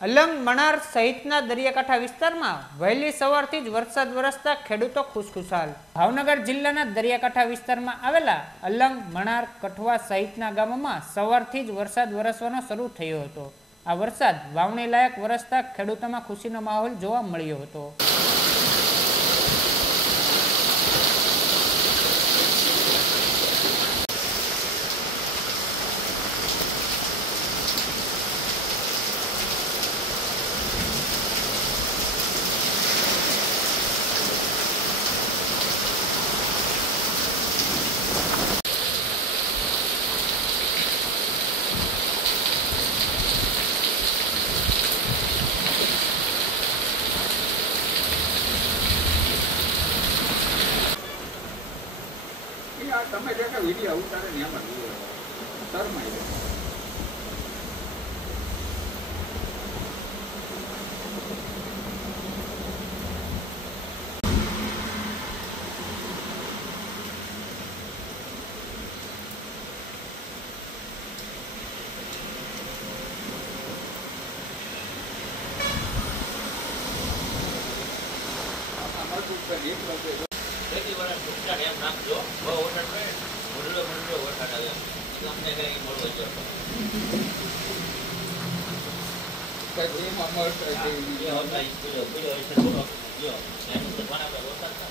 અલંગ મણાર સહિતના દરિયાકાંઠા વિસ્તારમાં વહેલી સવારથી જ વરસાદ વરસતા ખેડૂતો ખુશખુશાલ। ભાવનગર જિલ્લાના દરિયાકાંઠા વિસ્તારમાં આવેલા અલંગ મણાર કઠવા સહિતના ગામોમાં સવારથી જ વરસાદ વરસવાનો શરૂ થયો હતો। આ વરસાદ વાવણી લાયક વરસતા ખેડૂતોમાં ખુશીનો માહોલ જોવા મળ્યો હતો। તમે જે વિડીયો ઉતારે ને એમાં શરમાઈ જાય। ખેતી વાળા નુકસાન એમ નાખજો બહુ વરસાદ પડે મોડલો વરસાદ આવે અમને કઈ મોડો જતો એમાં મળશે એ હોતા સ્કૂલો હોય છે થોડો જો એનું તો પણ આપણે વરસાદ ના